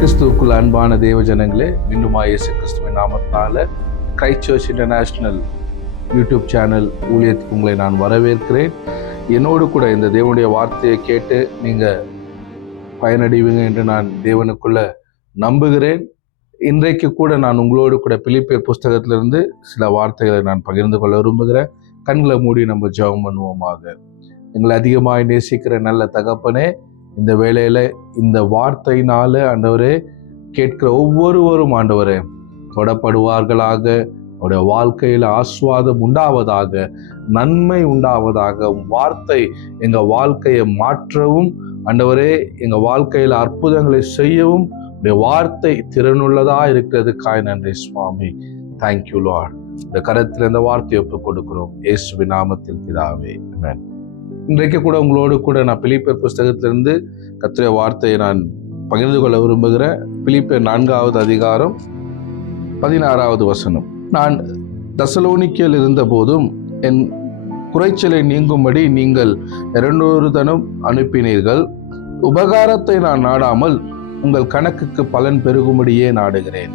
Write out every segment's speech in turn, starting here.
கிறிஸ்துவுக்குள் அன்பான தேவ ஜனங்களே, மீண்டுமா இயேசு கிறிஸ்துவின் நாமத்தினால Christ search international YouTube channel ஊழியத்துக்கு உங்களை நான் வரவேற்கிறேன். என்னோடு கூட இந்த தேவனுடைய வார்த்தையை கேட்டு நீங்கள் பயனடைவீங்க என்று நான் தேவனுக்குள்ள நம்புகிறேன். இன்றைக்கு கூட நான் உங்களோடு கூட பிலிப்பியர் புஸ்தகத்திலிருந்து சில வார்த்தைகளை நான் பகிர்ந்து கொள்ள விரும்புகிறேன். கண்களை மூடி நம்ம ஜெபம் பண்ணுவோமாக. எங்களை அதிகமாக நேசிக்கிற நல்ல தகப்பனே, இந்த வேளையில இந்த வார்த்தையினால ஆண்டவரே கேட்கிற ஒவ்வொருவரும் ஆண்டவரே தொடப்படுவார்களாக. அவருடைய வாழ்க்கையில் ஆஸ்வாதம் உண்டாவதாக, நன்மை உண்டாவதாக. வார்த்தை எங்க வாழ்க்கையை மாற்றவும் ஆண்டவரே, எங்க வாழ்க்கையில் அற்புதங்களை செய்யவும் உடைய வார்த்தை திறனுள்ளதா இருக்கிறதுக்காய் நன்றி சுவாமி. Thank you Lord. இந்த கரத்தில் இந்த வார்த்தையை ஒப்புக் கொடுக்கிறோம் இயேசுவின் நாமத்தில் பிதாவே, ஆமென். இன்றைக்கு கூட உங்களோடு கூட நான் பிலிப்பியர் புஸ்தகத்திலிருந்து கர்த்தருடைய வார்த்தையை நான் பகிர்ந்து கொள்ள விரும்புகிறேன். பிலிப்பியர் 4வது அதிகாரம் 16வது வசனம். நான் தெசலோனிக்கேயில் இருந்த போதும் என் குறைச்சலை நீங்கும்படி நீங்கள் 200 தனம் அனுப்பினீர்கள். உபகாரத்தை நான் நாடாமல் உங்கள் கணக்குக்கு பலன் பெருகும்படியே நாடுகிறேன்.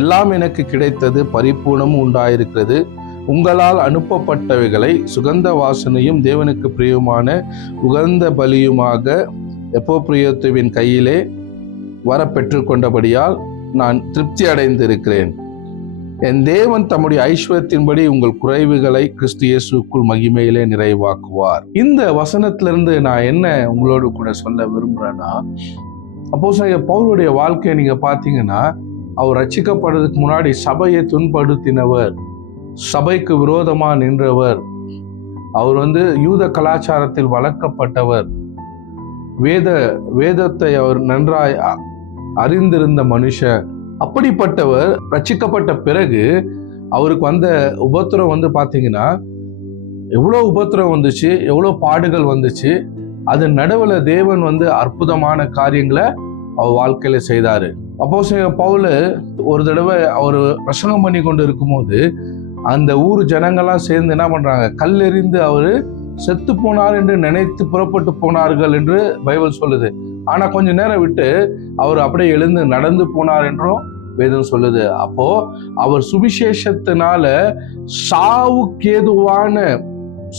எல்லாம் எனக்கு கிடைத்தது, பரிபூர்ணமும் உண்டாயிருக்கிறது. உங்களால் அனுப்பப்பட்டவைகளை சுகந்த வாசனையும் தேவனுக்கு பிரியமான உகந்த பலியுமாக எப்போப்பிரியத்துவின் கையிலே வர பெற்றுக்கொண்டபடியால் நான் திருப்தி அடைந்திருக்கிறேன். என் தேவன் தம்முடைய ஐஸ்வர்யத்தின்படி உங்கள் குறைவுகளை கிறிஸ்து இயேசுக்குள் மகிமையிலே நிறைவாக்குவார். இந்த வசனத்திலிருந்து நான் என்ன உங்களோடு கூட சொல்ல விரும்புகிறேன்னா, அப்போஸ்தலனாகிய பவுலுடைய வாழ்க்கையை நீங்க பார்த்தீங்கன்னா, அவர் ரட்சிக்கப்படுறதுக்கு முன்னாடி சபையை துன்படுத்தினவர், சபைக்கு விரோதமா நின்றவர், அவர் யூத கலாச்சாரத்தில் வளர்க்கப்பட்டவர், வேதத்தை அவர் நன்றாய் அறிந்திருந்த மனுஷர். அப்படிப்பட்டவர் ரட்சிக்கப்பட்ட பிறகு அவருக்கு வந்த உபத்திரம் பார்த்தீங்கன்னா, எவ்வளோ உபத்திரம் வந்துச்சு, எவ்வளோ பாடுகள் வந்துச்சு. அதன் நடுவில் தேவன் அற்புதமான காரியங்களை அவர் வாழ்க்கையில செய்தாரு. அப்போஸ்தலனாகிய பவுல் ஒரு தடவை அவர் பிரசங்கம் பண்ணி கொண்டு இருக்கும்போது அந்த ஊர் ஜனங்கள்லாம் சேர்ந்து என்ன பண்றாங்க, கல்லெறிந்து அவரு செத்து போனார் என்று நினைத்து புறப்பட்டு போனார்கள் என்று பைபிள் சொல்லுது. ஆனா கொஞ்ச நேரம் விட்டு அவர் அப்படியே எழுந்து நடந்து போனார் என்றும் வேதம் சொல்லுது. அப்போ அவர் சுவிசேஷத்தினால சாவுக்கு ஏதுவான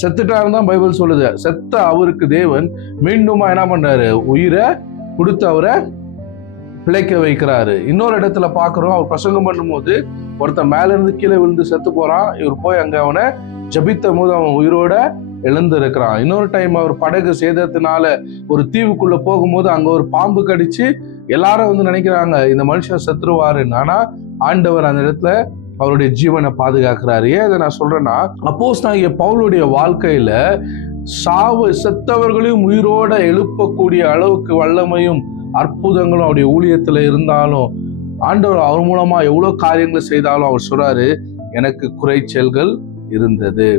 செத்துட்டாருன்னு தான் பைபிள் சொல்லுது. செத்த அவருக்கு தேவன் மீண்டுமா என்ன பண்றாரு, உயிரை கொடுத்து அவரை பிழைக்க வைக்கிறாரு. இன்னொரு இடத்துல பாக்குறோம், அவர் பிரசங்கம் பண்ணும்போது ஒருத்தன் மேல இருந்து கீழே விழுந்து செத்து போறான். இவர் போய் அங்க அவனை ஜபித்த போது அவன் உயிரோட எழுந்து இருக்கிறான். இன்னொரு டைம் அவர் படகு சேதத்தினால ஒரு தீவுக்குள்ள போகும்போது அங்க ஒரு பாம்பு கடிச்சு எல்லாரும் நினைக்கிறாங்க இந்த மனுஷன் செத்துருவாருன்னு. ஆனா ஆண்டவர் அந்த இடத்துல அவருடைய ஜீவனை பாதுகாக்கிறாரு. ஏன் இதை நான் சொல்றேன்னா, அப்போஸ்தலனாகிய பவுலுடைய வாழ்க்கையில செத்தவர்களையும் உயிரோட எழுப்பக்கூடிய அளவுக்கு வல்லமையும் அற்புதங்களும் அவருடைய ஊழியத்துல இருந்தாலும், ஆண்டவர் அவர் மூலமா எவ்வளவு காரியங்களை செய்தாலும் அவர் சொல்றாரு, எனக்கு குறைச்சல்கள் இருந்தது,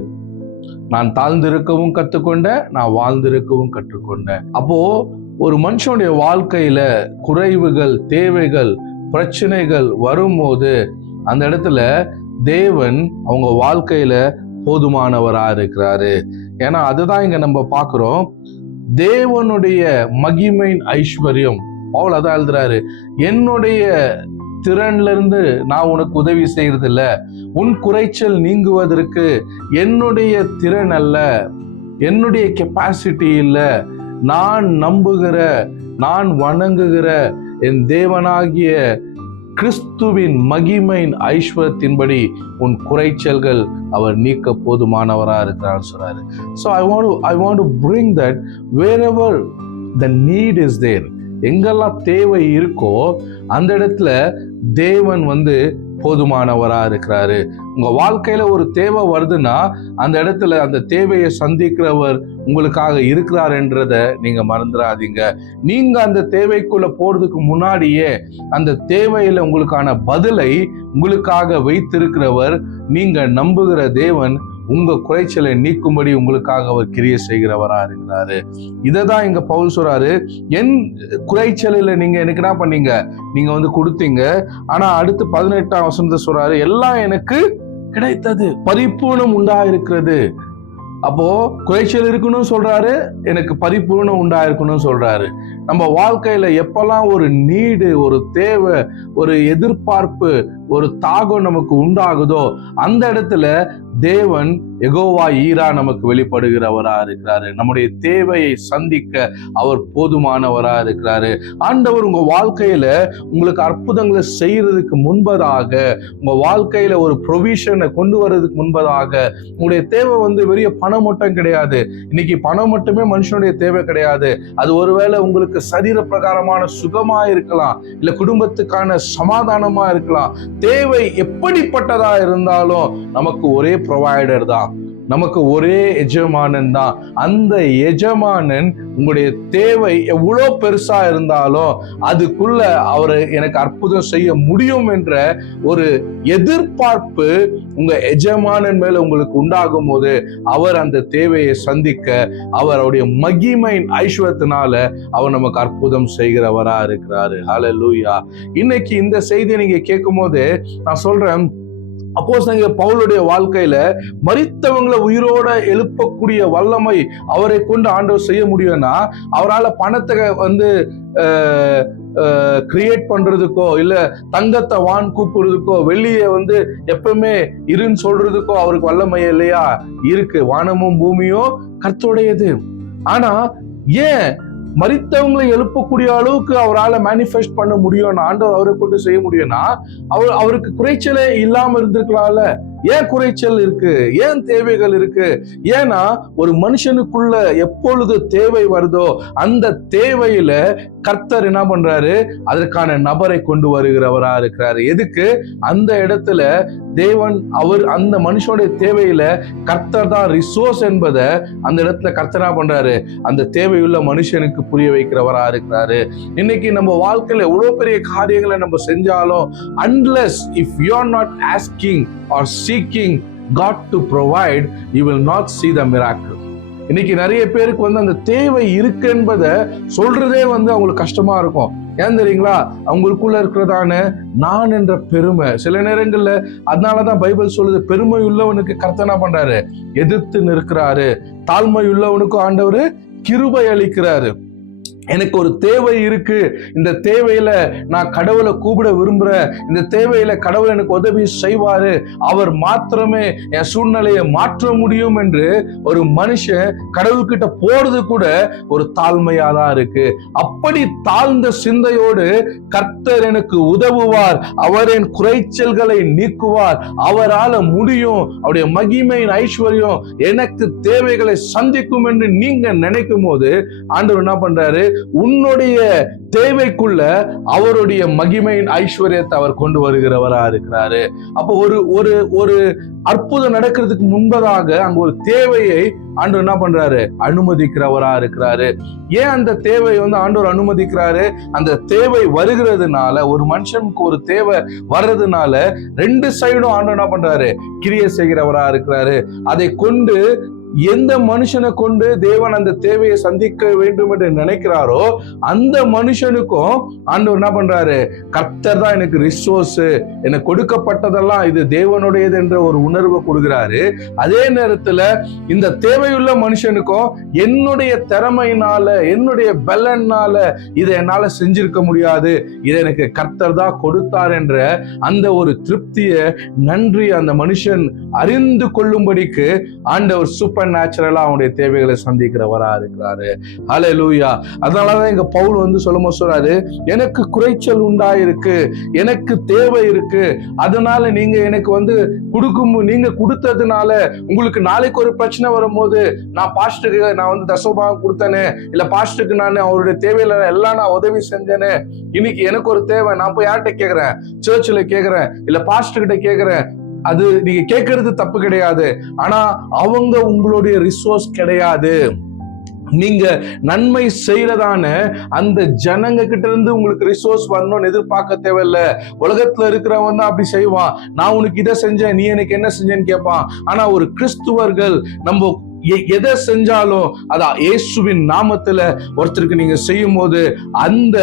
நான் தாழ்ந்திருக்கவும் கற்றுக்கொண்டேன், நான் வாழ்ந்திருக்கவும் கற்றுக்கொண்டேன். அப்போ ஒரு மனுஷனுடைய வாழ்க்கையில குறைவுகள், தேவைகள், பிரச்சனைகள் வரும்போது அந்த இடத்துல தேவன் அவங்க வாழ்க்கையில போதுமானவரா இருக்கிறாரு. ஏன்னா அதுதான் இங்க நம்ம பாக்குறோம், தேவனுடைய மகிமையின் ஐஸ்வர்யம். பவுல் அதான் எழுதுறாரு, என்னுடைய திறன்ல இருந்து நான் உனக்கு உதவி செய்யறது இல்ல, உன் குறைச்சல் நீங்குவதற்கு என்னுடைய திறன் அல்ல, என்னுடைய கெப்பாசிட்டி இல்ல, நான் நம்புகிற, நான் வணங்குகிற என் தேவனாகிய கிறிஸ்துவின் மகிமையின் ஐஸ்வர்யத்தின்படி உன் குறைச்சல்கள் அவர் நீக்க போதுமானவரா இருக்கிறார் சொல்றாரு. So I want to bring that wherever the need is there, எங்கெல்லாம் தேவை இருக்கோ அந்த இடத்துல தேவன் போதுமானவரா இருக்கிறாரு. உங்க வாழ்க்கையில ஒரு தேவை வருதுன்னா அந்த இடத்துல அந்த தேவையை சந்திக்கிறவர் உங்களுக்காக இருக்கிறார் என்றத நீங்க மறந்துடாதீங்க. நீங்க அந்த தேவைக்குள்ள போறதுக்கு முன்னாடியே அந்த தேவையில உங்களுக்கான பதிலை உங்களுக்காக வைத்திருக்கிறவர், நீங்க நம்புகிற தேவன் உங்க குறைச்சலை நீக்கும்படி உங்களுக்காக அவர் கிரியை செய்கிறவரா இருக்கிறாரு. இததான் இங்க பவுல் சொல்றாரு, என் குறைச்சலில் நீங்க எனக்கு என்ன பண்ணீங்க, நீங்க கொடுத்தீங்க. ஆனா அடுத்து 18ஆம் வசனத்தை சொல்றாரு, எல்லாம் எனக்கு கிடைத்தது, பரிபூர்ணம் உண்டாயிருக்கிறது. அப்போ குறைச்சல் இருக்கணும் சொல்றாரு, எனக்கு பரிபூர்ணம் உண்டாயிருக்கணும் சொல்றாரு. நம்ம வாழ்க்கையில எப்பெல்லாம் ஒரு நீடு, ஒரு தேவை, ஒரு எதிர்பார்ப்பு, ஒரு தாகம் நமக்கு உண்டாகுதோ அந்த இடத்துல தேவன் யெகோவா ஈரா நமக்கு வெளிப்படுகிறவரா இருக்கிறாரு. நம்முடைய தேவையை சந்திக்க அவர் போதுமானவரா இருக்கிறாரு. ஆண்டவர் உங்க வாழ்க்கையில உங்களுக்கு அற்புதங்களை செய்யறதுக்கு முன்பதாக, உங்க வாழ்க்கையில ஒரு ப்ரொவிஷனை கொண்டு வர்றதுக்கு முன்பதாக, உங்களுடைய தேவை பெரிய பணம் மட்டும் கிடையாது. இன்னைக்கு பணம் மட்டுமே மனுஷனுடைய தேவை கிடையாது. அது ஒருவேளை உங்களுக்கு சரீர பிரகாரமான சுகமா இருக்கலாம், இல்ல குடும்பத்துக்கான சமாதானமா இருக்கலாம். தேவை எப்படிப்பட்டதா இருந்தாலும் நமக்கு ஒரே ப்ரொவைடர் தான், நமக்கு ஒரே எஜமானன் தான். அந்த எஜமானன் உங்களுடைய தேவை எவ்வளோ பெருசா இருந்தாலும் அதுக்குள்ள அவர் எனக்கு அற்புதம் செய்ய முடியும் என்ற ஒரு எதிர்பார்ப்பு உங்க எஜமானன் மேல உங்களுக்கு உண்டாகும் போது அவர் அந்த தேவையை சந்திக்க அவருடைய மகிமையின் ஐஸ்வரத்தினால அவர் நமக்கு அற்புதம் செய்கிறவரா இருக்கிறாரு. ஹல்லேலூயா. இன்னைக்கு இந்த செய்தியை நீங்க கேட்கும் போது நான் சொல்றேன், அப்போஸ்தலனாகிய பவுலுடைய வாழ்க்கையில மரித்தவங்களை உயிரோட எழுப்பக்கூடிய வல்லமை அவரை கொண்டு ஆண்டவர் செய்ய முடியும்னா, அவரால் பணத்தை கிரியேட் பண்றதுக்கோ, இல்ல தங்கத்தை வான் கூப்பிடுறதுக்கோ, வெள்ளியை எப்பவுமே இருன்னு சொல்றதுக்கோ அவருக்கு வல்லமை இல்லையா? இருக்கு. வானமும் பூமியும் கர்த்தருடையது. ஆனா ஏன் மரித்தவங்களை எழுப்பக்கூடிய அளவுக்கு அவரால் மேனிஃபெஸ்ட் பண்ண முடியும்னா, ஆண்டவர் அவரை கொண்டு செய்ய முடியும்னா, அவருக்கு குறைச்சலே இல்லாம இருந்திருக்கலாம்ல. ஏன் குறைச்சல் இருக்கு? ஏன் தேவைகள் இருக்கு? ஏன்னா ஒரு மனுஷனுக்குள்ள எப்பொழுது தேவை வருதோ அந்த தேவையில கர்த்தர் என்ன பண்றாரு? அதற்கான நபரை கொண்டு வருகிறவரா இருக்கிறாரு. எதுக்கு? அந்த இடத்துல தேவன் அவர் அந்த மனுஷனுடைய தேவையில கர்த்தர் தான் ரிசோர்ஸ் என்பதை அந்த இடத்துல கர்த்தர் என்ன பண்றாரு? அந்த தேவையுள்ள மனுஷனுக்கு புரிய வைக்கிறவரா இருக்கிறாரு. இன்னைக்கு நம்ம வாழ்க்கையில எவ்வளவு பெரிய காரியங்களை நம்ம செஞ்சாலும், unless if you are not asking or seeking God to provide, you will not see the miracle. இன்னைக்கு நிறைய பேருக்கு அந்த தேவை இருக்கு என்பதை சொல்றதே அவங்களுக்கு கஷ்டமா இருக்கும். ஏன் தெரியுங்களா? அவங்களுக்குள்ள இருக்கிறதான நான் என்ற பெருமை. சில நேரங்கள்ல அதனாலதான் பைபிள் சொல்லுது, பெருமை உள்ளவனுக்கு கர்த்தர் என்ன பண்றாரு? எதிர்த்து நிற்கிறாரு. தாழ்மை உள்ளவனுக்கு ஆண்டவர் கிருபை அளிக்கிறாரு. எனக்கு ஒரு தேவை இருக்கு, இந்த தேவையில நான் கடவுளை கூப்பிட விரும்புறேன், இந்த தேவையில கடவுள் எனக்கு உதவி செய்வாரு, அவர் மாத்திரமே என் சூழ்நிலையை மாற்ற முடியும் என்று ஒரு மனுஷன் கடவுள்கிட்ட போறது கூட ஒரு தாழ்மையா தான் இருக்கு. அப்படி தாழ்ந்த சிந்தையோடு கர்த்தர் எனக்கு உதவுவார், அவர் என் குறைச்சல்களை நீக்குவார், அவரால முடியும், அவருடைய மகிமையின் ஐஸ்வர்யம் எனக்கு தேவைகளை சந்திக்கும் என்று நீங்க நினைக்கும் போது ஆண்டவர் என்ன பண்றாரு? உன்னுடைய தேவைக்குள்ள அவருடைய மகிமையின் ஐஸ்வர்யத்தை அவர் கொண்டு வருகிறவரா இருக்கிறாரு. அப்போ ஒரு அற்புதம் நடக்கிறதுக்கு முன்பதாக அங்க ஒரு தேவையை ஆண்டவர் என்ன பண்றாரு? அனுமதிக்கிறவரா இருக்கிறாரு. ஏன் அந்த தேவை ஆண்டவர் அனுமதிக்கிறாரு? அந்த தேவை வருகிறதுனால, ஒரு மனுஷனுக்கு ஒரு தேவை வர்றதுனால ரெண்டு சைடும் ஆண்டவர் என்ன பண்றாரு? கிரியை செய்கிறவரா இருக்கிறாரு. அதை கொண்டு எந்த மனுஷனை கொண்டு தேவன் அந்த தேவையை சந்திக்க வேண்டும் என்று நினைக்கிறாரோ அந்த மனுஷனுக்கும் ஆண்டவர் என்ன பண்றாரு? கர்த்தர் தான் எனக்கு ரிசோர்ஸ், எனக்கு கொடுக்கப்பட்டதெல்லாம் இது தேவனுடையது என்ற ஒரு உணர்வை கொடுக்கிறாரு. அதே நேரத்துல இந்த தேவையுள்ள மனுஷனுக்கும் என்னுடைய திறமையினால, என்னுடைய பலனால இதை என்னால செஞ்சிருக்க முடியாது, இதை எனக்கு கர்த்தர் தான் கொடுத்தார் என்ற அந்த ஒரு திருப்தியை, நன்றி அந்த மனுஷன் அறிந்து கொள்ளும்படிக்கு ஆண்டவர் சூப்பர் நேச்சுரலா அவனுடைய தேவைகளை சந்திக்கிறவரா இருக்கிறாரு. ஹல்லேலூயா. அதனாலதான் இங்க பவுல் சொல்றாரு, எனக்கு குறைச்சல் உண்டாயிருக்கு, எனக்கு தேவை இருக்கு, அதனால நீங்க எனக்கு கொடுக்கும், நீங்க கொடுத்ததுனால உங்களுக்கு நாளைக்கு ஒரு பிரச்சனை வரும்போது நான் பாஸ்டருக்கு நான் தசமபாகம் கொடுத்தேனே, இல்ல பாஸ்டருக்கு நான் அவருடைய தேவையில எல்லாம் நான் உதவி செஞ்சேனே, இன்னைக்கு எனக்கு ஒரு தேவை, நான் போய் யார்கிட்ட கேட்கிறேன்? சர்ச்சில் கேட்கிறேன், இல்ல பாஸ்டர் கிட்ட கேட்கிறேன். அது நீங்க கேட்கறது தப்பு கிடையாது, ஆனா அவங்க உங்களுடைய ரிசோர்ஸ் கிடையாது. நீங்க நன்மை செய்யறதான அந்த ஜனங்க கிட்ட இருந்து உங்களுக்கு ரிசோர்ஸ் வரணும்னு எதிர்பார்க்க தேவையில்ல. உலகத்துல இருக்கிறவன் தான் அப்படி செய்வான், நான் உனக்கு இதை செஞ்சேன், நீ எனக்கு என்ன செஞ்சேன்னு கேட்பான். ஆனா ஒரு கிறிஸ்துவர்கள் நம்ம எதை செஞ்சாலும் அதான் இயேசுவின் நாமத்துல ஒருத்தருக்கு நீங்க செய்யும் போது அந்த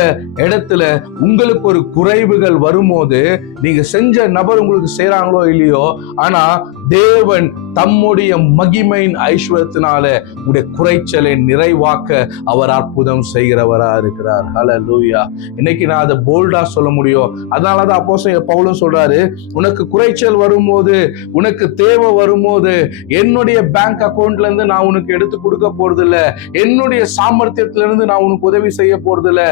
இடத்துல உங்களுக்கு ஒரு குறைவுகள் வரும்போது நீங்க செஞ்ச நபர் உங்களுக்கு செய்யறாங்களோ இல்லையோ, ஆனா தேவன் தம்முடைய மகிமையின் ஐஸ்வர்யத்தினால உங்களுடைய குறைச்சலை நிறைவாக்க அவர் அற்புதம் செய்கிறவரா இருக்கிறார். ஹல்லேலூயா. இன்னைக்கு நான் அதை போல்டா சொல்ல முடியும். அதனாலதான் அப்போஸ்தலன் பவுலும் சொல்றாரு, உனக்கு குறைச்சல் வரும்போது, உனக்கு தேவை வரும்போது என்னுடைய பேங்க் அக்கௌண்ட்ல இருந்து நான் உனக்கு எடுத்து கொடுக்க போறது இல்ல, என்னுடைய சாமர்த்தியத்தில இருந்து நான் உனக்கு உதவி செய்ய போறது இல்ல,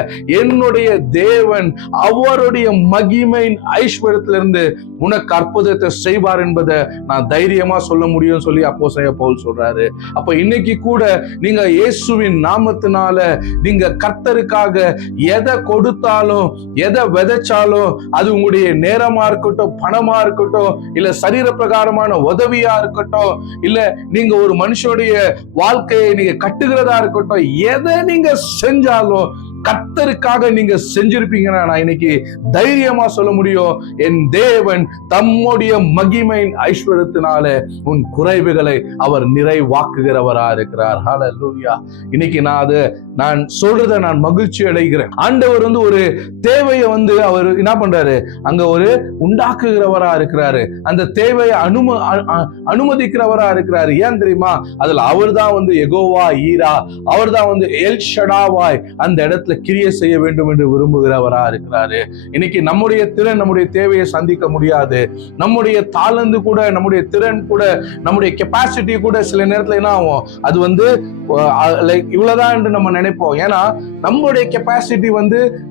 என்னுடைய தேவன் அவருடைய மகிமையின் ஐஸ்வர்யத்திலிருந்து உனக்கு அற்புதத்தை செய்வார் என்பதை நான் தைரியமா சொல்ல முடியும் சொல்லி அப்போஸ்தலன் பவுல் சொல்றாரு. அப்ப இன்னைக்கு கூட நீங்க இயேசுவின் நாமத்தினால நீங்க கர்த்தருக்காக எதை கொடுத்தாலும், எதை விதைச்சாலும், அது உங்களுடைய நேரமா இருக்கட்டும், பணமா இருக்கட்டும், இல்ல சரீர பிரகாரமான உதவியா இருக்கட்டும், இல்ல நீங்க ஒரு மனுஷனுடைய வாழ்க்கையை நீங்க கட்டுகிறதா இருக்கட்டும், எதை நீங்க செஞ்சாலும் கர்த்தருக்காக நீங்க செஞ்சிருப்பீங்கன்னா நான் இன்னைக்கு தைரியமா சொல்ல முடியும், என் தேவன் தம்முடைய மகிமையின் ஐஸ்வர்யத்தினால உன் குறைவுகளை அவர் நிறைவாக்குகிறவரா இருக்கிறார். ஹல்லேலூயா. இன்னைக்கு நான் சொல்றத நான் மகிழ்ச்சி அடைகிறேன். ஆண்டவர் ஒரு தேவையை அவர் என்ன பண்றாரு, அங்க ஒரு உண்டாக்குகிறவரா இருக்கிறாரு. அந்த தேவையை அனுமதிக்கிறவரா இருக்கிறாரு. ஏன் தெரியுமா? அதுல அவர் தான் யெகோவா ஈரா, அவர் தான் எல் ஷடாவாய் அந்த இடத்துல கிரியை செய்ய வேண்டும் என்று விரும்புகிறவரா இருக்கிறாரு. இன்னைக்கு நம்முடைய திறன் நம்முடைய தேவையை சந்திக்க முடியாது. நம்முடைய தாளந்து கூட, நம்முடைய திறன் கூட, நம்முடைய கெப்பாசிட்டி கூட சில நேரத்துல என்ன ஆகும், அது இவ்வளவுதான் என்று நம்ம நினைப்போம். ஏன்னா நம்முடைய கெப்பாசிட்டி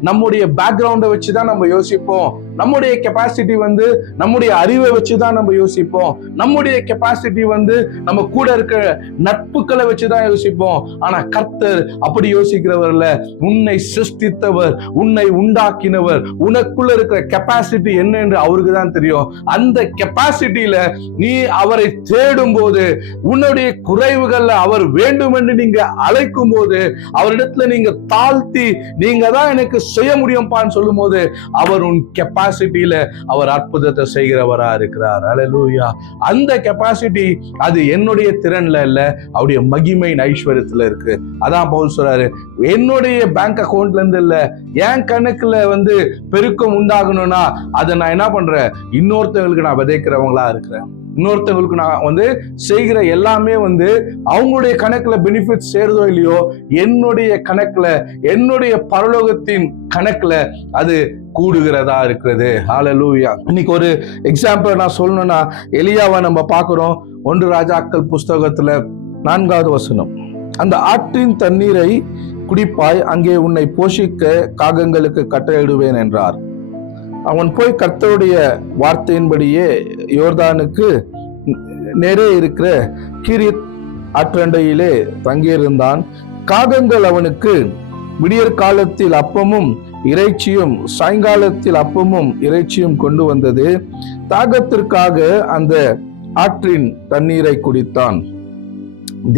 நம்முடைய பேக்ரவுண்டை வச்சுதான் நம்ம யோசிப்போம். நம்முடைய கெப்பாசிட்டி நம்முடைய அறிவை வச்சுதான் நம்ம யோசிப்போம். நம்முடைய கெப்பாசிட்டி நம்ம கூட இருக்க நட்புகளை வச்சுதான் யோசிப்போம். ஆனா கர்த்தர் அப்படி யோசிக்கிறவர் இல்ல. உன்னை சிருஷ்டித்தவர், உன்னை உண்டாக்கினவர், உனக்குள்ள இருக்கிற கெப்பாசிட்டி என்ன என்று அவருக்கு தான் தெரியும். அந்த கெப்பாசிட்டியில நீ அவரை தேடும் போது, உன்னுடைய குறைவுகள்ல அவர் வேண்டும் என்று நீங்க அழைக்கும் போது, அவரிடத்துல நீங்க தாழ்த்தி நீங்க தான் எனக்கு செய்ய முடியும்பான்னு சொல்லும் போது, அவர் உன் கெப்பாசிட்டியில அவர் அற்புதத்தை செய்கிறவரா இருக்கிறார். ஹல்லேலூயா. அந்த கெப்பாசிட்டி அது என்னுடைய திறன்ல இல்ல, அவருடைய மகிமையின் ஐஸ்வர்யத்துல இருக்கு. அதான் பவுல் சொல்றாரு, என்னுடைய பேங்க் அக்கௌண்ட்ல இருந்து இல்ல, என் கணக்குல பெருக்கம் உண்டாகணும்னா அதை நான் என்ன பண்றேன், இன்னொருத்தவங்களுக்கு நான் விதைக்கிறவங்களா இருக்கிறேன். இன்னொருத்தவங்களுக்கு நான் செய்கிற எல்லாமே அவங்களுடைய கணக்குல பெனிஃபிட் சேருதோ இல்லையோ, என்னுடைய கணக்குல, என்னுடைய பரலோகத்தின் கணக்குல அது கூடுகிறதா இருக்கிறது. ஹல்லேலூயா. இன்னைக்கு ஒரு எக்ஸாம்பிள் நான் சொல்லணும்னா, எலியாவை நம்ம பார்க்கிறோம். 1 ராஜாக்கள் புஸ்தகத்துல 4வது வசனம், அந்த ஆற்றின் தண்ணீரை குடிப்பாய், அங்கே உன்னை போஷிக்க காகங்களுக்கு கட்டளையிடுவேன் என்றார். அவன் போய் கர்த்தருடைய வார்த்தையின்படியே யோர்தானுக்கு நேரே இருக்கிற கிரித் ஆற்றண்டையிலே தங்கியிருந்தான். காகங்கள் அவனுக்கு விடியற் காலத்தில் அப்பமும் இறைச்சியும், சாயங்காலத்தில் அப்பமும் இறைச்சியும் கொண்டு வந்தது. தாகத்திற்காக அந்த ஆற்றின் தண்ணீரை குடித்தான்.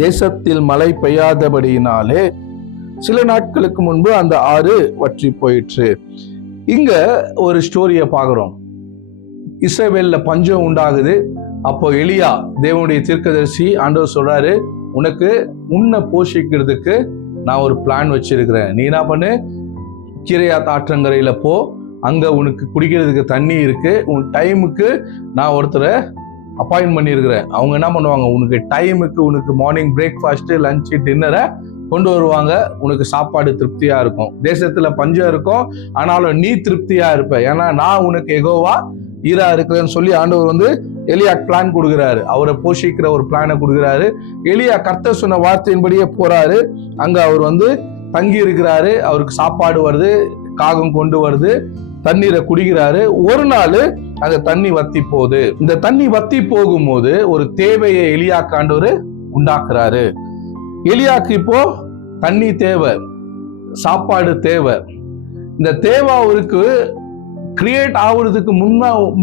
தேசத்தில் மழை பெய்யாதபடியினாலே சில நாட்களுக்கு முன்பு அந்த ஆறு வற்றி போயிற்று. இங்க ஒரு ஸ்டோரிய பாக்குறோம். இஸ்ரவேல்ல பஞ்சம் உண்டாகுது. அப்போ எலியா தேவனுடைய தீர்க்கதரிசி ஆண்டவர் சொல்றாரு, உனக்கு உன்னை போஷிக்கிறதுக்கு நான் ஒரு பிளான் வச்சிருக்கிறேன். நீ என்ன பண்ணு, கீரையாத் ஆற்றங்கரையில போ, அங்க உனக்கு குடிக்கிறதுக்கு தண்ணி இருக்கு. உன் டைமுக்கு நான் ஒருத்தரை அப்பாயின்ட் பண்ணியிருக்கிறேன். அவங்க என்ன பண்ணுவாங்க, உனக்கு டைமுக்கு உனக்கு மார்னிங் பிரேக்ஃபாஸ்ட், லஞ்ச், டின்னரை கொண்டு வருவாங்க. உனக்கு சாப்பாடு திருப்தியா இருக்கும். தேசத்துல பஞ்சம் இருக்கும், ஆனாலும் நீ திருப்தியா இருப்ப. ஏன்னா நான் உனக்கு யெகோவா ஈரா இருக்கிறேன்னு சொல்லி ஆண்டவர் எலியா பிளான் கொடுக்குறாரு. அவரை போஷிக்கிற ஒரு பிளானை கொடுக்குறாரு. எலியா கர்த்தர் சொன்ன வார்த்தையின்படியே போறாரு. அங்க அவர் தங்கி இருக்கிறாரு. அவருக்கு சாப்பாடு வருது, காகம் கொண்டு வருது, தண்ணீரை குடிக்கிறாரு. ஒரு நாள் அந்த தண்ணி வத்தி போகுது. இந்த தண்ணி வத்தி போகும்போது ஒரு தேவையை எலியாக்கு ஆண்டவர் உண்டாக்குறாரு. எலியாக்கு இப்போ தண்ணி தேவை, சாப்பாடு தேவை. இந்த தேவை அவருக்கு கிரியேட் ஆகுறதுக்கு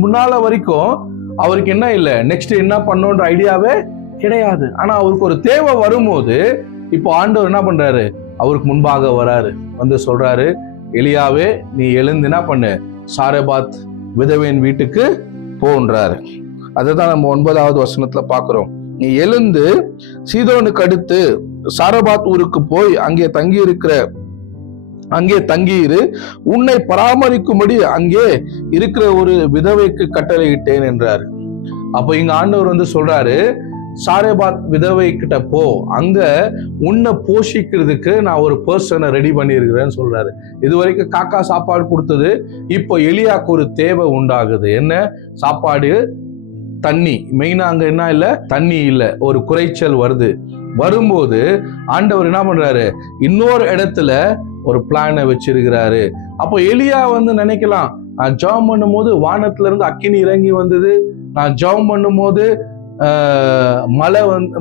முன்னால வரைக்கும் அவருக்கு என்ன இல்லை, நெக்ஸ்ட் என்ன பண்ணணுன்ற ஐடியாவே கிடையாது. ஆனா அவருக்கு ஒரு தேவை வரும்போது இப்போ ஆண்டவர் என்ன பண்றாரு, அவருக்கு முன்பாக வராரு. சொல்றாரு, எலியாவே நீ எழுந்து என்ன பண்ணு, சாரபாத் விதவையின் வீட்டுக்கு போன்றாரு. அதுதான் நம்ம 9வது வசனத்துல பாக்குறோம். நீ எழுந்து சீதோனுக்கு அடுத்து சாரபாத் ஊருக்கு போய் அங்கே தங்கியிரு, உன்னை பராமரிக்கும்படி அங்கே இருக்கிற ஒரு விதவைக்கு கட்டளையிட்டேன் என்றாரு. அப்ப இங்க ஆண்டவர் சொல்றாரு, சாரபாத் விதவை கிட்ட போ, அங்க உன்னை போஷிக்கிறதுக்கு நான் ஒரு பர்சனை ரெடி பண்ணியிருக்கிறேன்னு சொல்றாரு. இது வரைக்கும் காக்கா சாப்பாடு கொடுத்தது, இப்போ எலியாக்கு ஒரு தேவை உண்டாகுது. என்ன சாப்பாடு? தண்ணி. மெயினா அங்க என்ன இல்ல? தண்ணி இல்ல, ஒரு குறைச்சல் வரும்போது ஆண்டவர் என்ன பண்றாரு, இன்னொரு இடத்துல ஒரு பிளானை வச்சிருக்கிறாரு. அப்போ எலியா நினைக்கலாம், நான் ஜெபம் பண்ணும் போது வானத்துல இருந்து அக்கினி இறங்கி வந்தது, நான் ஜெபம் பண்ணும் போது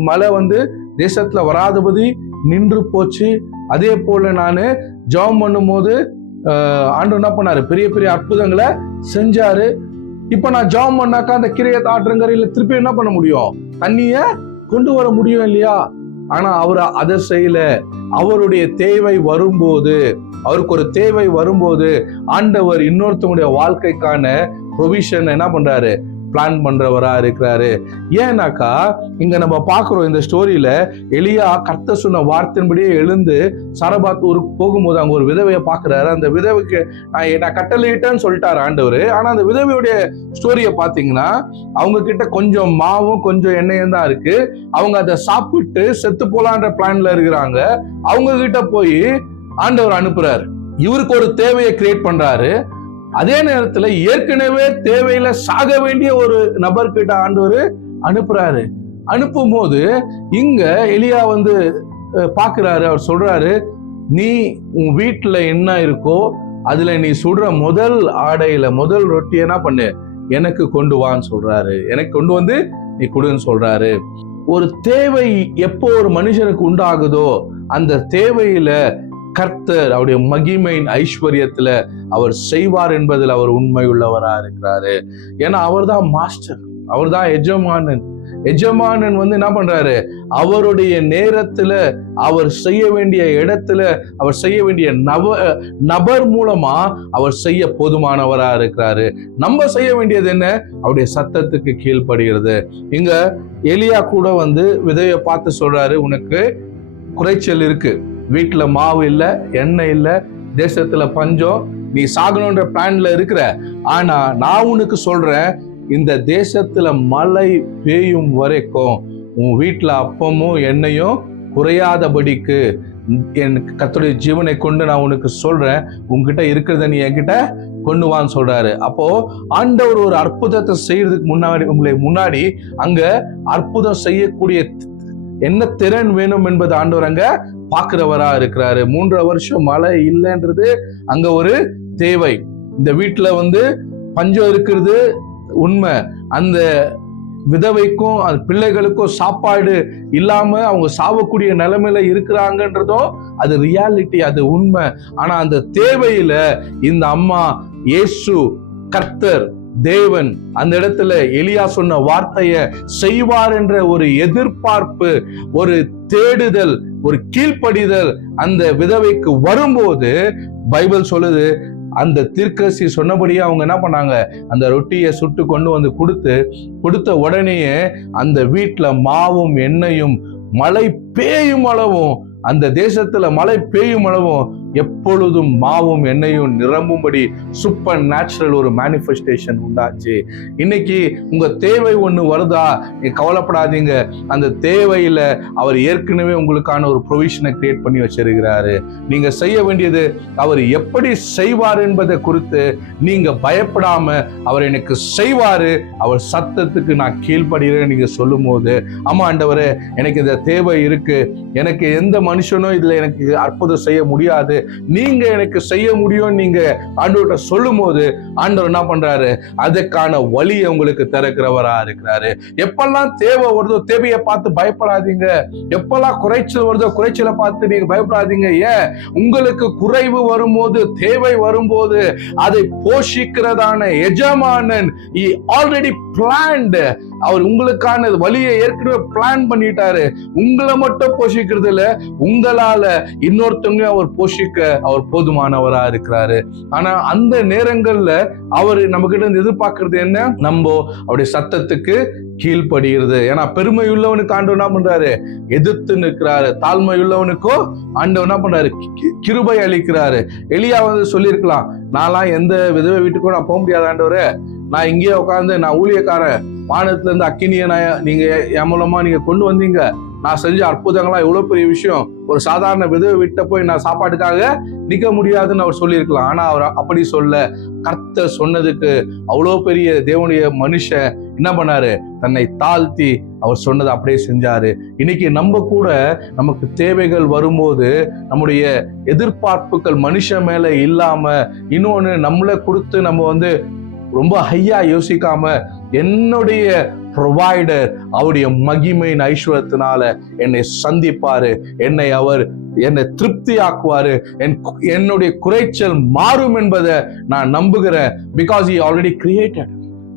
மழை தேசத்துல வராதபடி நின்று போச்சு, அதே போல நானு ஜெபம் பண்ணும் போது ஆண்டவர் என்ன பண்ணாரு, பெரிய பெரிய அற்புதங்களை செஞ்சாரு. இப்ப நான் ஜெபம் பண்ணாக்கா அந்த கிரியத் ஆற்றங்கரையில திருப்பி என்ன பண்ண முடியும், தண்ணிய கொண்டு வர முடியும் இல்லையா? ஆனா அவர் அதை செய்யல. அவருடைய தேவை வரும்போது, அவருக்கு ஒரு தேவை வரும்போது ஆண்டவர் இன்னொருத்தவங்களுடைய வாழ்க்கைக்கான ப்ரொவிஷன் என்ன பண்றாரு, பிளான் பண்றவரா இருக்கிறாரு. ஏன்னாக்கா இங்க நம்ம பாக்குறோம் இந்த ஸ்டோரியில, எலியா கர்த்தர் சொன்ன வார்த்தையின்படியே எழுந்து சாரபாத் ஊருக்கு போகும்போது அங்க ஒரு விதவையை பாக்குறாரு. அந்த விதவைக்கு நான் கட்டளையிட்டேன்னு சொல்லிட்டாரு ஆண்டவர். ஆனா அந்த விதவையுடைய ஸ்டோரியை பாத்தீங்கன்னா, அவங்க கிட்ட கொஞ்சம் மாவும் கொஞ்சம் எண்ணெயும் தான் இருக்கு. அவங்க அதை சாப்பிட்டு செத்து போலான்ற பிளான்ல இருக்கிறாங்க. அவங்க கிட்ட போய் ஆண்டவர் அனுப்புறாரு, இவருக்கு ஒரு தேவையை கிரியேட் பண்றாரு. அதே நேரத்துல ஏற்கனவே தேவையில சாக வேண்டிய ஒரு நபர்கிட்ட ஆண்டவர் அனுப்புறாரு. அனுப்பும் போது இங்க எலியா பாக்குறாரு. அவர் சொல்றாரு, நீ உன் வீட்டுல என்ன இருக்கோ அதுல நீ சுடுற முதல் ஆடையில முதல் ரொட்டி என்ன பண்ணு, எனக்கு கொண்டு வான்னு சொல்றாரு. எனக்கு கொண்டு நீ கொடுன்னு சொல்றாரு. ஒரு தேவை எப்போ ஒரு மனுஷனுக்கு உண்டாகுதோ அந்த தேவையில கர்த்தர் அவருடைய மகிமையின் ஐஸ்வர்யத்துல அவர் செய்வார் என்பதில் அவர் உண்மை உள்ளவரா இருக்கிறாரு. ஏன்னா அவர் தான் மாஸ்டர், அவர் தான் எஜமானன். எஜமானன் என்ன பண்றாரு, அவருடைய நேரத்துல அவர் செய்ய வேண்டிய இடத்துல அவர் செய்ய வேண்டிய நபர் மூலமா அவர் செய்ய போதுமானவரா இருக்கிறாரு. நம்ம செய்ய வேண்டியது என்ன, அவருடைய சத்தத்துக்கு கீழ்ப்படுகிறது. இங்க எலியா கூட விதையை பார்த்து சொல்றாரு, உனக்கு குறைச்சல் இருக்கு, வீட்டுல மாவு இல்ல, எண்ணெய் இல்ல, தேசத்துல பஞ்சம், நீ சாகணும்ன்ற பிளான்ல இருக்கிற. ஆனா நான் உனக்கு சொல்றேன், இந்த தேசத்துல மழை பெய்யும் வரைக்கும் உன் வீட்டுல அப்பமும் எண்ணெயும் குறையாதபடிக்கு எனக்கு கர்த்தருடைய ஜீவனை கொண்டு நான் உனக்கு சொல்றேன், உன்கிட்ட இருக்கிறத நீ என்கிட்ட கொண்டு வான்னு சொல்றாரு. அப்போ ஆண்டவர் ஒரு அற்புதத்தை செய்யறதுக்கு முன்னாடி அங்க அற்புதம் செய்யக்கூடிய என்ன திறன் வேணும் என்பது ஆண்டவர் அங்க பாக்குறவரா இருக்கிறாரு. 3 வருஷம் மழை இல்லைன்றது அங்க ஒரு தேவை. இந்த வீட்டுல பஞ்சம் இருக்கிறது உண்மை. அந்த விதவைக்கும் அந்த பிள்ளைகளுக்கும் சாப்பாடு இல்லாம அவங்க சாவக்கூடிய நிலைமையில இருக்கிறாங்கன்றதும் அது ரியாலிட்டி, அது உண்மை. ஆனா அந்த தேவையில இந்த அம்மா இயேசு கர்த்தர் தேவன் அந்த இடத்துல எலியா சொன்ன வார்த்தைய செய்வார் என்ற ஒரு எதிர்பார்ப்பு, ஒரு தேடுதல், ஒரு கீழ்ப்படிதல் அந்த விதவைக்கு வரும்போது பைபிள் சொல்லுது, அந்த தீர்க்கதரிசி சொன்னபடியே அவங்க என்ன பண்ணாங்க, அந்த ரொட்டியை சுட்டு கொண்டு கொடுத்த உடனேயே அந்த வீட்டுல மாவும் எண்ணெயும் மழை பெய்யும் அளவும், அந்த தேசத்துல மழை பெய்யும் அளவும் எப்பொழுதும் மாவும் எண்ணெயும் நிரம்பும்படி சூப்பர் நேச்சுரல் ஒரு மேனிஃபெஸ்டேஷன் உண்டாச்சு. இன்னைக்கு உங்க தேவை ஒண்ணு வருதா, நீங்க கவலைப்படாதீங்க. அந்த தேவையில அவர் ஏற்கனவே உங்களுக்கான ஒரு ப்ரொவிஷனை கிரியேட் பண்ணி வச்சிருக்கிறாரு. நீங்க செய்ய வேண்டியது, அவர் எப்படி செய்வார் என்பதை குறித்து நீங்க பயப்படாம, அவர் எனக்கு செய்வாரு, அவர் சத்தத்துக்கு நான் கீழ்ப்படுகிறேன் நீங்க சொல்லும் போது, ஆமா ஆண்டவரே எனக்கு இந்த தேவை இருக்கு, எனக்கு எந்த மனுஷனும் இதுல எனக்கு அற்புதம் செய்ய முடியாது, நீங்க எனக்கு செய்ய முடியும் நீங்க ஆண்டவர்கிட்ட சொல்லும் போது ஆண்டவர் என்ன பண்றாரு, அதுக்கான வழியை உங்களுக்கு திறக்கிறவரா இருக்கிறாரு. எப்பெல்லாம் தேவை வருதோ தேவையை பார்த்து பயப்படாதீங்க. எப்பெல்லாம் குறைச்சல் வருதோ குறைச்சலை பார்த்து நீங்க பயப்படாதீங்க. ஏன், உங்களுக்கு குறைவு வரும்போது, தேவை வரும்போது அதை போஷிக்கிறதான எஜமானன் ஆல்ரெடி பிளான்ட். அவர் உங்களுக்கான வழியை ஏற்கனவே பிளான் பண்ணிட்டாரு. உங்களை மட்டும் போஷிக்கிறது இல்ல, உங்களால இன்னொருத்தவங்களையும் அவர் போஷிக்க அவர் போதுமானவரா இருக்கிறாரு. ஆனா அந்த நேரங்கள்ல அவர் நம்ம கிட்ட இருந்து எதிர்பார்க்கறது என்ன? நம்ம அவருடைய சத்தத்துக்கு கீழ்படுகிறது. ஏன்னா பெருமை உள்ளவனுக்கு ஆண்டவர் என்ன பண்றாரு? எதிர்த்து நிற்கிறாரு. தாழ்மை உள்ளவனுக்கோ ஆண்டவர் என்ன பண்றாரு? கிருபை அளிக்கிறாரு. எலியா சொல்லியிருக்கலாம், நான்லாம் எந்த விதவை வீட்டுக்கும் நான் போக முடியாது ஆண்டவரே, நான் இங்கேயே உட்காந்து நான் ஊழியக்காரன், வானத்துல இருந்து அக்கினியை நீங்க என் மூலமா நீங்க கொண்டு வந்தீங்க, நான் செஞ்ச அற்புதங்கள்லாம் எவ்வளவு பெரிய விஷயம், ஒரு சாதாரண விதவை வீட்டை போய் நான் சாப்பாட்டுக்காக நிக்க முடியாதுன்னு அவர் சொல்லியிருக்கலாம். ஆனா அவர் அப்படி சொல்ல, கர்த்தர் சொன்னதுக்கு அவ்வளோ பெரிய தேவனுடைய மனுஷன் என்ன பண்ணாரு? தன்னை தாழ்த்தி அவர் சொன்னதை அப்படியே செஞ்சாரு. இன்னைக்கு நம்ம கூட நமக்கு தேவைகள் வரும்போது நம்முடைய எதிர்பார்ப்புகள் மனுஷன் மேல இல்லாம இன்னொன்னு நம்மளை கொடுத்து நம்ம ரொம்ப ஹையா யோசிக்காம, என்னுடைய ப்ரொவைடர் அவருடைய மகிமையின் ஐஸ்வரத்தினால என்னை சந்திப்பாரு, என்னை திருப்தி ஆக்குவாரு, என்னுடைய குறைச்சல் மாறும் என்பதை நான் நம்புகிறேன். Because he already created.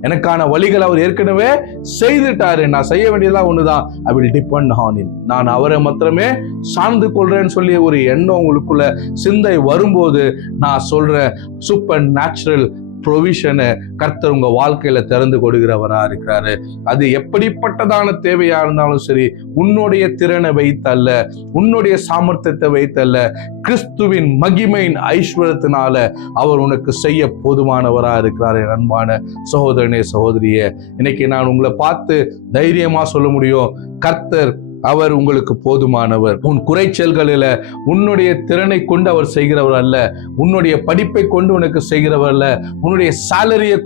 எனக்கான வழிகள் அவர் ஏற்கனவே செய்துட்டாரு. நான் செய்ய வேண்டியதெல்லாம் ஒண்ணுதான், I will depend on him. நான் அவரை மாத்திரமே சார்ந்து கொள்றேன்னு சொல்லி ஒரு எண்ணம் உங்களுக்குள்ள சிந்தை வரும்போது நான் சொல்றேன், சூப்பர் நேச்சுரல் ப்ரொவிஷனை கர்த்தர் உங்க வாழ்க்கையில திறந்து கொடுக்கிறவரா இருக்கிறாரு. அது எப்படிப்பட்டதான தேவையா இருந்தாலும் சரி, உன்னுடைய திறனை வைத்தல்ல, உன்னுடைய சாமர்த்தியத்தை வைத்தல்ல, கிறிஸ்துவின் மகிமையின் ஐஸ்வரத்தினால அவர் உனக்கு செய்ய போதுமானவரா இருக்கிறார். அன்பான சகோதரனே, சகோதரியே, இன்னைக்கு நான் உங்களை பார்த்து தைரியமா சொல்ல முடியும், கர்த்தர் அவர் உங்களுக்கு போதுமானவர். உன் குறைச்சல்களில உன்னுடைய திறனை கொண்டு அவர் செய்கிறவர் அல்ல, உன்னுடைய படிப்பை கொண்டு உனக்கு செய்கிறவர் அல்ல, உன்னுடைய சேலரியை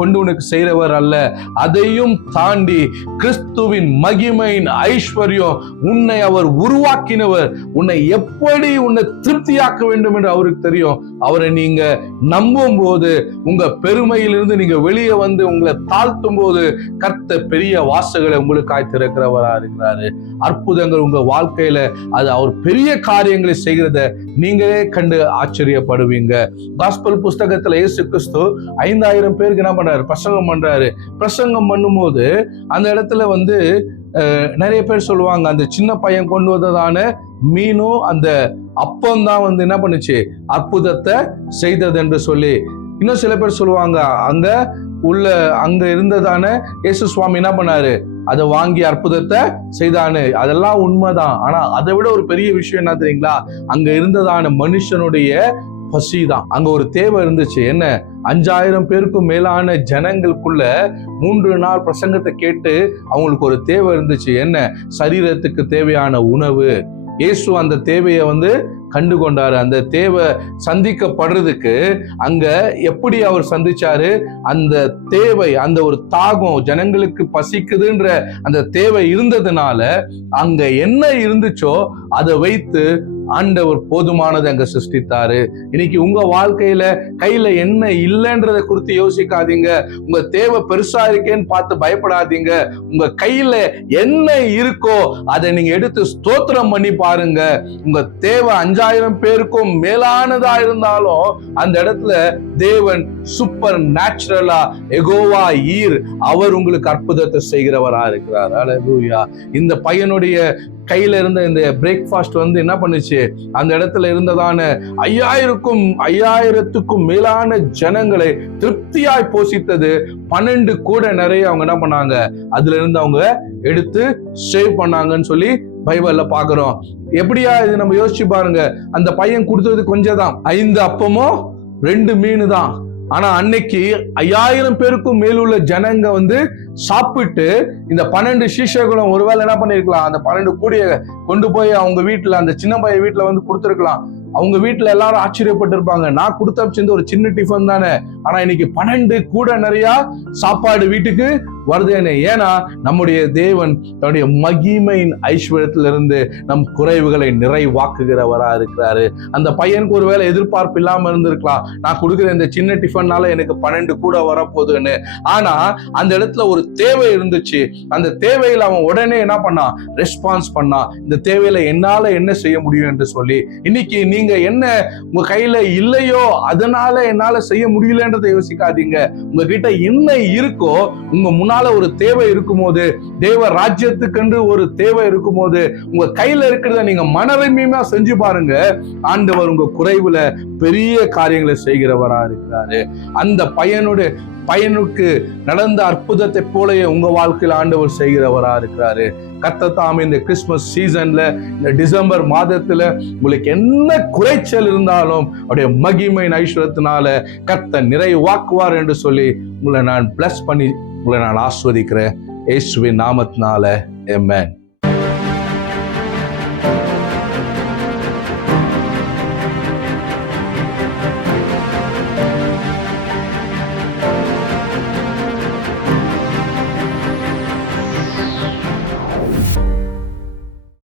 கொண்டு உனக்கு செய்கிறவர் அல்ல. அதையும் தாண்டி கிறிஸ்துவின் மகிமையின் ஐஸ்வர்யம், உன்னை அவர் உருவாக்கினவர், உன்னை எப்படி உன்னை திருப்தியாக்க வேண்டும் என்று அவருக்கு தெரியும். அவரை நீங்க நம்பும் போது, உங்க பெருமையிலிருந்து நீங்க வெளியே வந்து உங்களை தாழ்த்தும் போது, கர்த்தர் பெரிய வாசல்களை உங்களுக்காய் திறக்கிறவரா இருக்கிறாரு. அற்புதங்கள் உங்க வாழ்க்கையில அது அவர் பெரிய காரியங்களை செய்கிறத நீங்களே கண்டு ஆச்சரியப்படுவீங்க. காஸ்பல் புஸ்தகத்துல இயேசு கிறிஸ்து 5000 பேருக்கு என்ன பண்றாரு? பிரசங்கம் பண்றாரு. பிரசங்கம் பண்ணும்போது அந்த இடத்துல நிறைய பேர் சொல்லுவாங்க, அந்த சின்ன பையன் கொண்டு வந்ததான மீனும் அந்த அப்பம் தான் என்ன பண்ணுச்சு? அற்புதத்தை செய்தது என்று சொல்லி. இன்னும் சில பேர் சொல்லுவாங்க, அங்க இருந்ததான இயேசு சுவாமி என்ன பண்ணாரு? அதை வாங்கி அற்புதத்தை செய்தானு. அதெல்லாம் உண்மைதான். ஆனா அதை விட ஒரு பெரிய விஷயம் என்ன தெரியுங்களா? அங்க இருந்ததான மனுஷனுடைய பசிதான். அங்க ஒரு தேவை இருந்துச்சு. என்ன? 5000 பேருக்கும் மேலான ஜனங்களுக்குள்ள 3 நாள் பிரசங்கத்தை கேட்டு அவங்களுக்கு ஒரு தேவை இருந்துச்சு. என்ன? சரீரத்துக்கு தேவையான உணவு. இயேசு அந்த தேவையை கண்டு கொண்டாரு. அந்த தேவை சந்திக்கப்படுறதுக்கு அங்க எப்படி அவர் சந்திச்சாரு? அந்த தேவை, அந்த ஒரு தாகம், ஜனங்களுக்கு பசிக்குதுன்ற அந்த தேவை இருந்ததுனால அங்க என்ன இருந்துச்சோ அதை வைத்து ஆண்டவர் போதுமானதை அங்க சிருஷ்டித்தாரு. இன்னைக்கு உங்க வாழ்க்கையில கையில என்ன இல்லைன்றதை குறித்து யோசிக்காதீங்க. உங்க தேவை பெருசா இருக்கேன்னு பார்த்து பயப்படாதீங்க. உங்க கையில என்ன இருக்கோ அதை நீங்க எடுத்து ஸ்தோத்திரம் பண்ணி பாருங்க. உங்க தேவை 5000 பேருக்கும் மேலானதா இருந்தாலும் அந்த இடத்துல தேவன் சூப்பர் நேச்சுரலா எகோவா ஈர் அவர் உங்களுக்கு அற்புதத்தை செய்கிறவரா இருக்கிறார். அல்லேலூயா. இந்த பையனுடைய கையில இருந்த இந்த பிரேக்ஃபாஸ்ட் என்ன பண்ணுச்சு? அந்த இடத்துல இருந்ததான 5000க்கும் மேலான ஜனங்களை திருப்தியாய் போஷித்தது. 12 கூட நிறைய அவங்க என்ன பண்ணாங்க? அதுல இருந்து அவங்க எடுத்து சேவ் பண்ணாங்கன்னு சொல்லி பைபிள்ல பாக்குறோம். எப்படியா இது நம்ம யோசிச்சு பாருங்க. அந்த பையன் கொடுத்தது கொஞ்சம் தான், 5 அப்பமும் 2 மீன் தான். ஆனா அன்னைக்கு 5000 பேருக்கும் மேலுள்ள ஜனங்க சாப்பிட்டு இந்த 12 சீஷர்களும் ஒருவேளை என்ன பண்ணிருக்கலாம்? அந்த 12 கூடிய கொண்டு போய் அவங்க வீட்டுல, அந்த சின்ன பையன் வீட்டுல கொடுத்திருக்கலாம். அவங்க வீட்டுல எல்லாரும் ஆச்சரியப்பட்டு இருப்பாங்க, நான் கொடுத்த ஒரு சின்ன டிஃபன் தானே, ஆனா இன்னைக்கு 12 கூட நிறைய சாப்பாடு வீட்டுக்கு வருதுன்னு. ஏன்னா நம்முடைய தேவன் தன்னுடைய மகிமையின் ஐஸ்வர்யத்திலிருந்து நம் குறைவுகளை நிறைவாக்குகிறவரா இருக்கிறாரு. அந்த பையனுக்கு ஒருவேளை எதிர்பார்ப்பு இல்லாம இருந்திருக்கலாம், நான் கொடுக்குற இந்த சின்ன டிஃபன்னால எனக்கு 12 கூட வரப்போகுதுன்னு. ஆனா அந்த இடத்துல ஒரு தேவை இருந்துச்சு. அந்த தேவையில அவன் உடனே என்ன பண்ணான்? ரெஸ்பான்ஸ் பண்ணான். இந்த தேவையில என்னால என்ன செய்ய முடியும் என்று சொல்லி. இன்னைக்கு நீங்க என்ன உங்க கையில இல்லையோ அதனால என்னால செய்ய முடியலன்றதை யோசிக்காதீங்க. உங்ககிட்ட என்ன இருக்கோ, உங்க முன்னாடி உங்களால ஒரு தேவை இருக்கும்போது, தேவ ராஜ்யத்துக்கென்று ஒரு தேவை இருக்கும்போது, உங்க கையில இருக்கிறத நீங்க மனரம்யமா செஞ்சு பாருங்க. ஆண்டவர் உங்க குறைவுல பெரிய காரியங்களை செய்கிறவரா இருக்கிறாரு. அந்த பையனுக்கு நடந்த அற்புதத்தை போலவே உங்க வாழ்க்கையில் ஆண்டவர் செய்கிறவரா இருக்கிறாரு. கர்த்தர் தாமே இந்த கிறிஸ்துமஸ் சீசன்ல, இந்த டிசம்பர் மாதத்துல உங்களுக்கு என்ன குறைச்சல் இருந்தாலும் அவருடைய மகிமை ஐஸ்வரத்தினால கர்த்தர் நிறைவாக்குவார் என்று சொல்லி உங்களை நான் பிளஸ் பண்ணி உங்களை நான் ஆஸ்வதிக்கிறேன். இயேசுவின் நாமத்தினால ஆமென்.